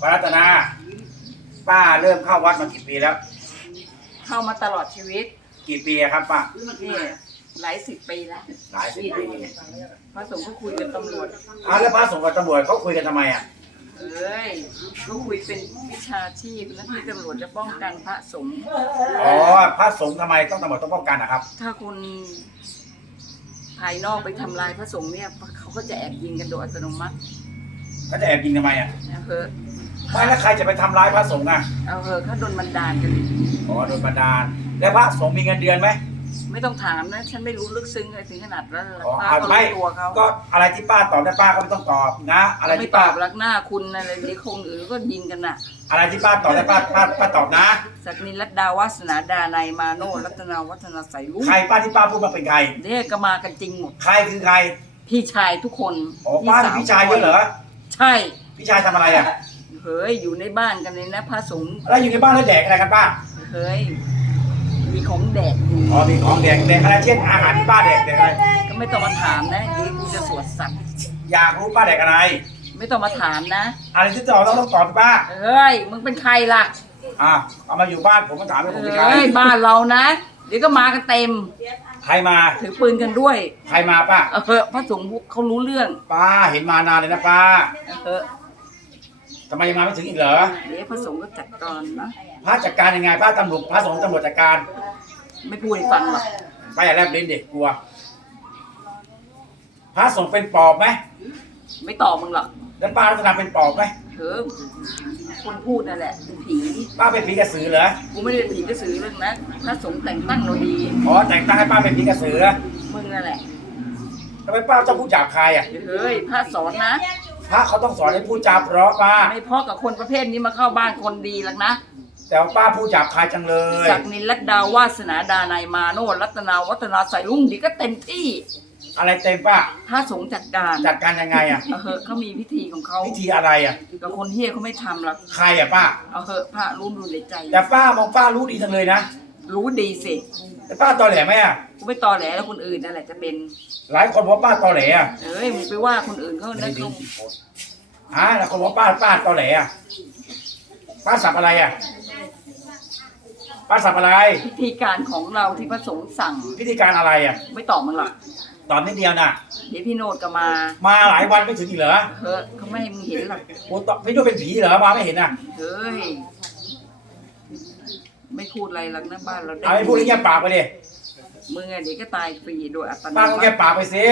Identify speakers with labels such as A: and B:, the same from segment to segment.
A: ป้ารัตนา ป้าเริ่มเข้าวัดมากี่ปีแล้ว
B: เข้ามาตลอดชีวิต
A: กี่ปีอะครับป้า
B: นี่หลายสิบปีแล้ว
A: หลายสิบปี
B: พระสงฆ์ก็คุยกับตำรวจ
A: อะแล้วพระสงฆ์กับตำรวจเขาคุยกันทำไมอะ
B: เอ้ยก็คุยเป็นวิชาชีพหน้าที่ตำรวจจะป้องกันพระสงฆ์
A: อ๋อ พระสงฆ์ทำไมต้องตำรวจต้องป้องกันนะครับ
B: ถ้าคุณภายนอกไปทำลายพระสงฆ์เนี่ยเขาก็จะแอบยิงกันโดยอัตโนมัติ
A: เขาจะแอบยิงทำไมอะ
B: นะเพอ
A: ไม่แล้วใครจะไปทำร้ายพระสงฆ์อะ
B: เอาเหอะเขาโดนบันดาลกัน
A: อ๋อโดนบันดาลแล้วพระสงฆ์มีเงินเดือนไหม
B: ไม่ต้องถามนะ ฉันไม่รู้ลึกซึ้งอะไรถึงขนาดนั้นหรอก
A: อ๋อ
B: ป้า
A: อะ
B: ก็
A: ไม่
B: รู้ตัวเขา
A: ก็อะไรที่ป้าตอบได้ป้าก็ไม่ต้องตอบนะ อะไร
B: ไม่
A: ที่
B: ต
A: ป้า
B: อบรักหน้าคุณอะไรเดี๋ยวคงอื่นก็ยิงกันน่ะ
A: อะไรที่ป้าตอบได้ป้าป้าป้าตอบนะ
B: สักนิรัตดาวาสนาดานายมาโนรัตนาวัฒนาใสายลุง
A: ใครป้าที่ป้าพูดมาเป็นใคร
B: เรียกก็มากันจริงหมด
A: ใครคือใคร
B: พี่ชายทุกคน
A: อ๋อป้ามีพี่ชายเยอะเหรอ
B: ใช่
A: พี่ชายทำอะไรอะ
B: เฮ้ยอยู่ในบ้านกันเลยนะพระสงฆ์
A: แล้วอยู่ในบ้านแล้วแดกอะไรกันป้า
B: เฮ้ยมีของแดกอยู่
A: อ๋อมีของแดกแดกอะไรเช่นอาหารที่ป้าแดกแดกอะไร
B: ก็ไม่ต้องมาถามนะเดี๋ยวกูจะสวดสัตว์
A: อยากรู้ป้าแดกอะไร
B: ไม่ต้องมาถามนะ
A: อะไรที่ตอบต้องต้องตอบป้า
B: เฮ้ยมึงเป็นใครล่ะ
A: อะเอามาอยู่บ้านผมมาถามให้ผมเป็นใคร
B: เฮ้ยบ้านเรานะเดี๋ยวก็มากันเต็ม
A: ใครมา
B: ถือปืนกันด้วย
A: ใครมาป้า
B: เออพระสงฆ์เขารู้เรื่อง
A: ป้าเห็นมานานเลยนะป้า
B: เออ
A: ทำไมยังมาไม่ถึงอีกเหรอ
B: เดี๋ยวพระสงฆ์ก็จัดการนะ
A: พระจัดการยังไงป้าตำรวจพระสงฆ์ตำรวจจัดการ
B: ไม่พูดให้ฟังหรอก
A: ป้าอย่าแลบลิ้นเด็กกลัว พระสงฆ์เป็นปอบไหม
B: ไม่ตอบมึงหรอก
A: แล้วป้ารัตนาเป็นปอบไหม
B: เออคนพูดนั่นแหละเป็นผี
A: ป้าเป็นผีกระสือเหรอ
B: กูไม่ได้เป็นผีกระสือเรื่องนะพระสงฆ์แต่งตั้งเราดี
A: อ๋อแต่งตั้งให้ป้าเป็นผีกระสือ
B: มึงนั่นแหละ
A: ทำไมป้าต้องพูดหยาบคายอะ
B: เฮ้ยพระสอนนะ
A: พระเขาต้องสอนให้พูดจาเพราะป้า
B: ไม่เพราะกับคนประเภทนี้มาเข้าบ้านคนดีหรอกนะ
A: แต่ว่าป้าพูดหยาบคายจังเลย
B: ศักนินรัตดาวาสนาดานายมาโนรัตนาวัฒนาใส่ลุงดีก็เต็มที่
A: อะไรเต็มป้า
B: พระสงฆ์จัดการ
A: จัดการยังไงอะ
B: เอาเหอะเขามีพิธีของเขา
A: วิธีอะไรอะ
B: กับคนเฮียเขาไม่ทำหรอก
A: ใครอะป้า
B: เอาเหอะพระรู้ดูในใจ
A: แต่ป้ามองป้ารู้ดีจังเลยนะ
B: รู้ดีสิ
A: แต่ป้าตอแหลไหมอะ
B: กูไม่ตอแหลแล้วคนอื่นนั่นแหละจะเป็น
A: หลายคนบอกว่าป้าตอแหลอะ
B: เอ้ยมึงไปว่าคนอื่นเขานะเขา
A: ฮะแล้วคนบอกว่าป้าป้าตอแหลอะป้าสับอะไรอะป้าสับอะไร
B: พิธีการของเราที่พระสงฆ์สั่ง
A: พิธีการอะไรอะ
B: ไม่ตอบมึงหรอก
A: ตอนนิดเดียวน่ะ
B: เดี๋ยวพี่โนดก็มา
A: มาหลายวันไม่ถึงอีกเหรอ
B: เฮ้ยเขาไม่ให้มึงเห็นหรอก
A: โอ้ตพี่ดูเป็นผีเหรอมาไม่เห็นอะ
B: เฮ้ย ไม่พูดอะไรหรอกนะบ้านเราได้
A: เอาให้พูดให้แง่ปากไปดิ
B: มึงอะเดี๋ยวก็ตายฟรีโดยอัตโน
A: ป้าก็
B: มั
A: แง่
B: ติ
A: ปากไปสิ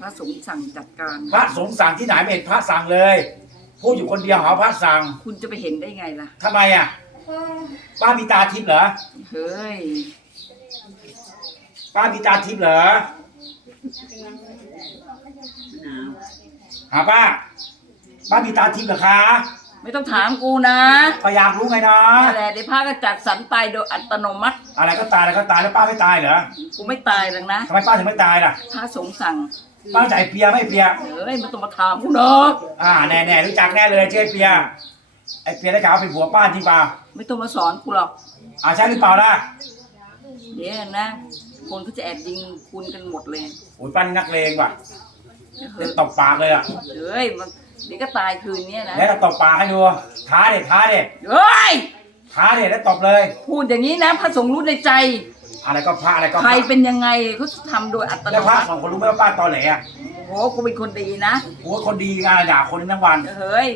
B: พระสงฆ์สั่งจัดการ
A: พระสงฆ์สั่งที่ไหนไม่เห็นพระสั่งเลยพูดอยู่คนเดียวหาพระสั่ง
B: คุณจะไปเห็นได้ไงล่ะ
A: ทำไมอะ ป้ามีตาทิพย์เหรอ
B: เฮ้ย
A: ป้ามีตาทิพย์เหรอ หาป้า ป้ามีตาทิพย์เหรอคะ
B: ไม่ต้องถามกูนะ
A: ก็อยากรู้ไงนะ
B: นั่นแหละเดี๋ยวพระก็จัดสรรตายโดยอัตโนมัติ
A: อะไรก็ตายอะไรก็ตายแล้วป้าไม่ตายเหรอ
B: กูไม่ตายหรอกนะ
A: ทำไมป้าถึงไม่ตายล่ะ
B: พระสงฆ์สั่ง
A: ป้าใจเปียไม่เปีย
B: เฮ้ยมันต้องมาถามกูเนาะ
A: อ่าแน่แน่ๆรู้จักแน่เลยเจ๊เปียไอ้เปียได้ข่าวเป็นผัวป้าจริงเปล่า
B: ไม่ต้องมาสอนกูหรอก
A: อ่าใช่หรือเปล่าล่ะ
B: เดี๋ยวนะคนเขาจะแอบยิงคุณกันหมดเลย
A: โอ้ยป้านี่นักเลงว่ะ
B: เฮ้
A: เดี๋ย
B: ยว
A: ตบปากเลยอะ
B: เฮ้ยมัน เดี๋ยวก็ตายคืนเนี้ยนะ
A: แล้วจะตบปากให้ดูท้าเด็ท้าเด็
B: เฮ้ย
A: ท้าเด็แล้วตบเลย
B: พูดอย่างนี้นะพระสงฆ์รู้ในใจ
A: อะไรก็พระอะไรก็พ
B: ใคร
A: ระ
B: เป็นยังไงเขาจะทำโดยอัตโน
A: แล้วพระ
B: มัติ
A: สองคนรู้ไหมว่าป้าตอแหลอะ
B: โอ้กูเป็นคนดีนะ
A: โอ้ยคนดีงานด่าคนทั้งวัน
B: เฮ้ย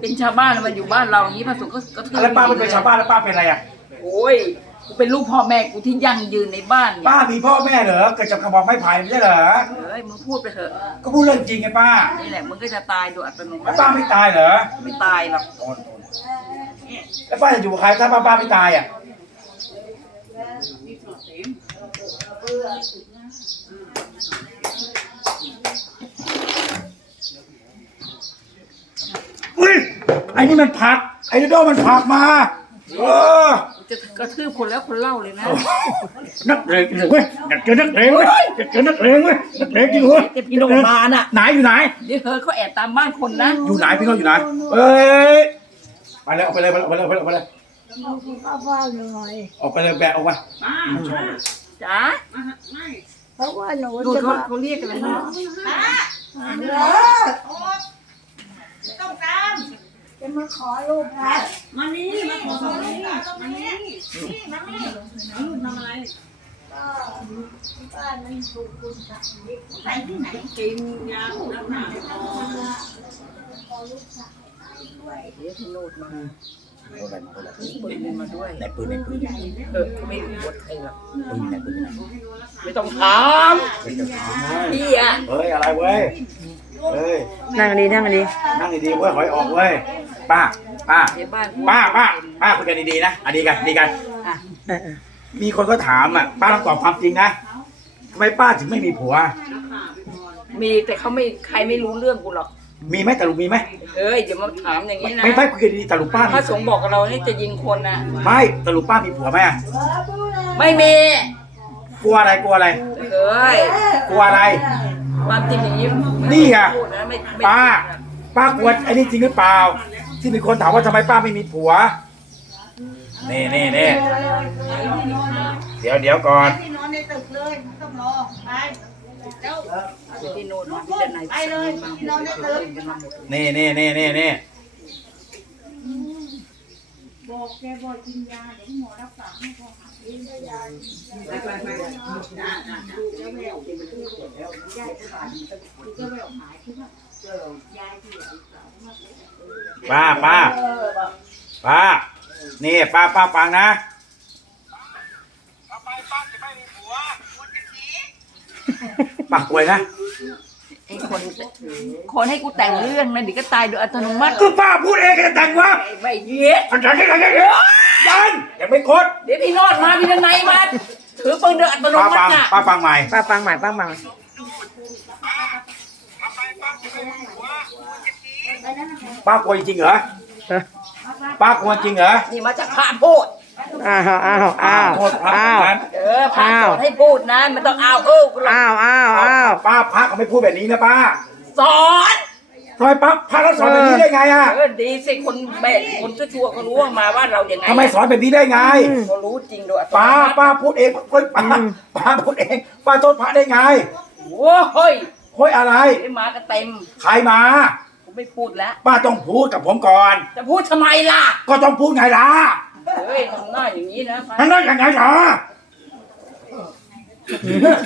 B: เป็นชาวบ้านมาอยู่บ้านเราอย่างนี้พระสงฆ์ก็ก็ถื
A: แล้วป้าไม่เป็นชาวบ้านแล้วป้าเป็นอะไรอะ
B: โอ้ย กูเป็นลูกพ่อแม่กูที่ยั่งยืนในบ้านเนี่ย
A: ป้ามีพ่อแม่เหรอเกิดจากกระบอกไม้ไผ่ไม่ใช่เหรอ
B: เฮ้ยมึงพูดไปเถอะ
A: ก็พูดเรื่องจริงไงป้า
B: นี่แหละมึงก็จะตายโดยอัตโนมั
A: แล้ว
B: ติ
A: ป้าไม่ตายเหรอ
B: ไม่ตายหรอก
A: โอนโอนแล้วป้าจะอยู่กับใครถ้าป้าป้าไม่ตายอะอุ้ยไอ้นี่มันผักไอ้โดโดมันผักมาเออ
B: จะกระทืบคนแล้วคนเล่าเลยนะ
A: นักเลงเว้ยอยากเจอนักเลงเว้ยอยากเจอนักเลงเว้ยนักเลงจริงเว้ย
B: แต่พี่โนมาน่ะ
A: ไหนอยู่ไหน
B: เดี๋ยวเธอเขาแอบตามบ้านคนนะ
A: อยู่ไหนพี่โน้ตอยู่ไหนเอ้ยไปเลยออกไปเลยออกไปเลยออกไปเลยออกไปเลย
C: ข้าวเฝ้าหน่อย
A: ออกไปเลยแบะออกไป
B: จ๋า
C: เพราะว่าหนู
B: ดู
C: จะ
B: เขา
C: มา
B: เขาเรียกอะไรนะ
C: จะมาขอลูกนะ
D: มานี่มาขอมานี่มานี่มานี่เอาลูกทำอะไร
C: ก็บ้านมันถูกคุณสั่งเด็ก
D: ไปที่ไหนกินยาหูรักษา
C: ขอลูกสาวด้วย
B: เดี๋ยวโนดมา
A: เอาอะไรมาเอาอะไร
B: ปืนมาด้วย
A: ในปืนในปืน
B: เออเขาไม่รู้บทใครหรอก
A: ปืนในปืนไหน
B: ไม่ต้องถามพี่อะ
A: เฮ้ยอะไรเว้ย เฮ้ย
E: นั่งดีนั่งดี
A: นั่งดีๆเว้ยหอยออกเว้ยป้าป้า
B: เดี๋ยวบ้านกู
A: ป้าป้าป้าคุยกันดีๆนะอะดีกันดีกัน
B: อะ
E: เออเออ
A: มีคนก็ถามอะป้าต้องตอบความจริงนะทำไมป้าถึงไม่มีผัว
B: มีแต่เขาไม่ใครไม่รู้เรื่องกูหรอก
A: มีไหมตลุกมีไหม
B: เอ้ยอย่ามาถามอย่างนี้นะ
A: ไม่ไม่คุยกันดีๆตลุกป้า
B: พระสงฆ์บอกกับเรานี่จะยิงคนนะ
A: ไม่ตลุกป้ามีผัวไหมอะ
B: ไม่มี
A: กลัวอะไรกลัวอะไร
B: เอ้ย
A: กลัวอะไร
B: ความจริงอย่างนี้
A: นี่ไง
B: พูดนะไม่ไม่
A: ป้า ป้ากลัวไอ้นี่จริงหรือเปล่า ที่มีคนถามว่าทำไมป้าไม่มีผัวนี่นี่นี่เดี๋ยวเดี๋ยวก่อน
D: ที่นอนในตึกเลยไม่ต้องรอไปเจ้า
B: เดี๋ยวพี่โนดมาพี่จะไหน
D: ไปเลยนอนในตึก
B: กันมาหมด
A: นี่นี่นี่นี่นี่
D: บอกแกบอกกินยาเดี๋ยวหมอรักษาให้พอหักเองไปไปไปจ้าจ้าดูเจ้าแววย้ายขาดดูเจ้าแววหายขึ้นมาเจอยายที่เหลือสาวมา
A: ป้าป้าป้านี่ป้าป้าฟังนะป้ากลัวนะ
B: ไอ้คนคนให้กูแต่งเรื่องนะเดี๋ยวก็ตายโดยอัตโนมัติ
A: ก็ป้าพูดเองก็จะแต่งวะ
B: ไม่เย็ด
A: อันไหนกันเนี่ยยันอย่าไปกด
B: เดี๋ยวพี่โนดมาพี่จะไหนมาถือปืนโดยอัตโน
A: ป้า
B: มั
A: ฟัง
B: ติน่ะ
A: ป้าฟังใหม่
E: ป้าฟังใหม่ป้าฟังใหม่
A: ป้ากลัวจริงเหรอ
E: เออ
A: ป้ากลัวจริงเหรอ
B: นี่มาจากพระพูด
E: อ้าวอ้าวอ้าว
A: โทษพระ
E: อ้าว
A: นั้น
B: เออพระสอนให้พูดนะมันต้องเอาเออกูหรอก
E: อ้าวอ้าวอ้าว
A: ป้าพระเขาไม่พูดแบบนี้นะป้า
B: สอน
A: ทำไมป้าพระเขาสอนแบบนี้ได้ไงอะ
B: เออดีสิคนแบกคนชั่วๆเขารู้ว่ามาว่าเราอย่างไง
A: ทำไมสอนแบบนี้ได้ไง
B: เขารู้จริงโดยอัตโน
A: ป้า
B: มัติ
A: ป้าพูดเองเฮ้ยป้าป้าพูดเองป้าโทษพระได้ไง
B: โอ้ย
A: เฮ้ยอะไร
B: เดี๋ยวมากันเต็ม
A: ใครมา
B: กูไม่พูดแล้ว
A: ป้าต้องพูดกับผมก่อน
B: จะพูดทำไมล่ะ
A: ก็ต้องพูดไงล่ะ
B: เฮ้ยทำหน้าอย่างนี้นะพระ
A: มันได้ยังไงล่ะ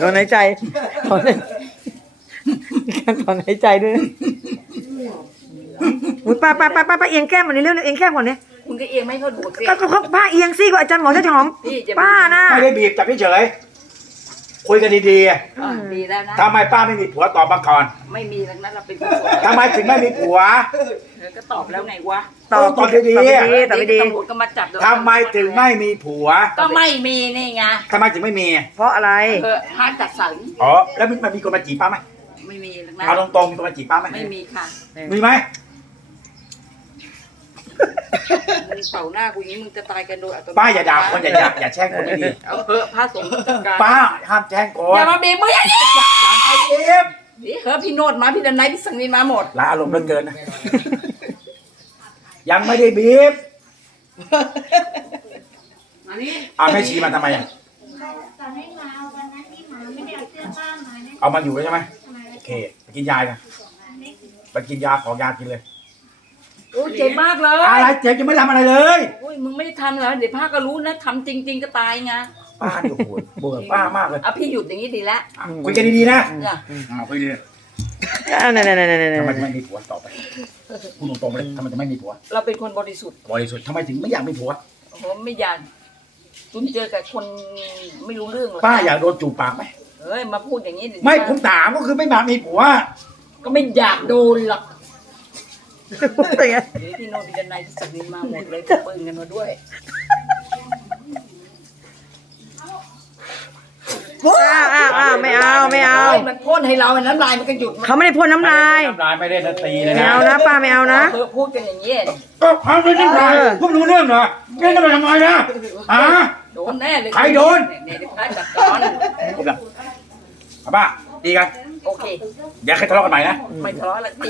E: ถอนหายใจถอนมีการถอนหายใจด้วยนะอุ๊ยป้าป้าป้าป้าป้าเอียงแก้มก่อนนี้เร็วๆเอียงแก้มก่อนเนี่ย
B: คุณก็เองไม่เขาดูดสิ
E: ก็ก็เขาป้าเอียงสิก็อาจารย์หมอจะหอม
B: พี่จะ
E: ป้าน่ะ
A: ไม่ได้บีบจับเฉยๆ คุยกันดี
B: อะดีแล้วนะ
A: ๆทำไมป้าไม่มีผัวตอบมาก่อน
B: ไม่มีทั้งนั้นเราเป็นผู้สน
A: ทำไมถึงไม่มีผัว
B: เธอก็ตอบแล้วไงวะ
E: ตอบ
A: ตอบดีๆ
E: ตอบดีๆตอบดี
B: ตำรวจก็มาจับโดย
A: ทำไมถึงไม่มีผัว
B: ก็ไม่มีนี่ไง
A: ทำไมถึงไม่มี
E: ๆเพราะอะไร
B: เออพระจัดสรร
A: อ๋อแล้วมันมันมีคนมาจีบป้าไหม
B: ไม่มีทั้งนั้น
A: เอาตรงๆมีคนมาจีบป้าไหม
B: ไม่มีค่ะ
A: มีไหม
B: มึงเป่าหน้ากูอย่างนี้มึงจะตายกันโดยอัตโนมัติ
A: ป้าอย่าด่าคนอย่าอย่าอย่าแช่งคนไม่ดี
B: เอาเถอะพระสงฆ์จัดการ
A: ป้าห้ามแช่งคน
B: อย่ามาบีบมืออย่างนี้
A: อย่าให้เอฟ
B: นี่เฮ้ยพี่โนดมาพี่ดันไนท์พี่สังนินมาหมด
A: ละอารมณ์เหลือเกินนะยังไม่ได้บีบ
D: มานี่
A: เอาแม่ชีมาทำไมอะ
C: ตอนให้มาวันนั้นที่หมาไม่ได้เอาเสื้อผ้ามานะ
A: เอามาอยู่แล้วใช่ไหม
C: ทำไม
A: โอเคไปกินยากันไปกินยาของยากินเลย
B: โอ้ยเจ็บมากเลย
A: อะไรเจ็บยังไม่ทำอะไรเลย
B: โอ้ยมึงไม่ได้ทำแล้วเดี๋ยวพระก็รู้นะทำจริง ๆ ก็ตายไง
A: ป้าเนี่ยโอ้โหเบื่อป้ามากเลย
B: เอาพี่หยุดอย่างนี้ดีแล้ว
A: อะคุยกันดีๆนะ
B: เนี่ย
A: อ่าคุยดี
E: อ่านั่นนั่นนั่นนั่น
A: ทำไมจะไม่มีผัวต่อไปพูดตรงๆเลยทำไมจะไม่มีผัว
B: เราเป็นคนบริสุทธิ์
A: บริสุทธิ์ทำไมถึงไม่อยากมีผัว
B: โอ้โหไม่อยากคุณเจอกับคนไม่รู้เรื่องหรอก
A: ป้าอยากโดนจูบปากไหม
B: เฮ้ยมาพูดอย่างนี้เดี๋ยว
A: ไม่ผมถามก็คือไม่มามีผัว
B: ก็ไม่อยากโดนหรอก
E: เป็นไง
B: เดี๋ยวพี่โนบิดันไนท์พี่สังนินมาหมดเลยพกปืนกันมาด้วย
E: อ้าวอ้าวอ้าวไม่เอาไม่เอา
B: ฮ้ยมันพ่นให้เราไอ้น้ำลายมันก็หยุด
E: เขาไม่ได้พ่นน้ำลาย
A: น้ำลายไม่ได้นาตีเลย
E: ไม่
A: นะ
E: เอานะป้าไม่เอานะ
B: เธอพูดกันอย่างนี้
A: ก็ทำไม่ได้ไร
E: เออ
A: พวกรู้เรื่องเหรอเล่นกันมาทำไมนะฮะ
B: โดนแน่เลย
A: ใครโดน
B: เนี่ยเดี๋ยวพระจัดการ
A: ผมละป้าดีกัน
B: โอเค
A: อย่าใครทะเลาะกันใหม่นะ
B: ไม่ทะเลาะแล้ว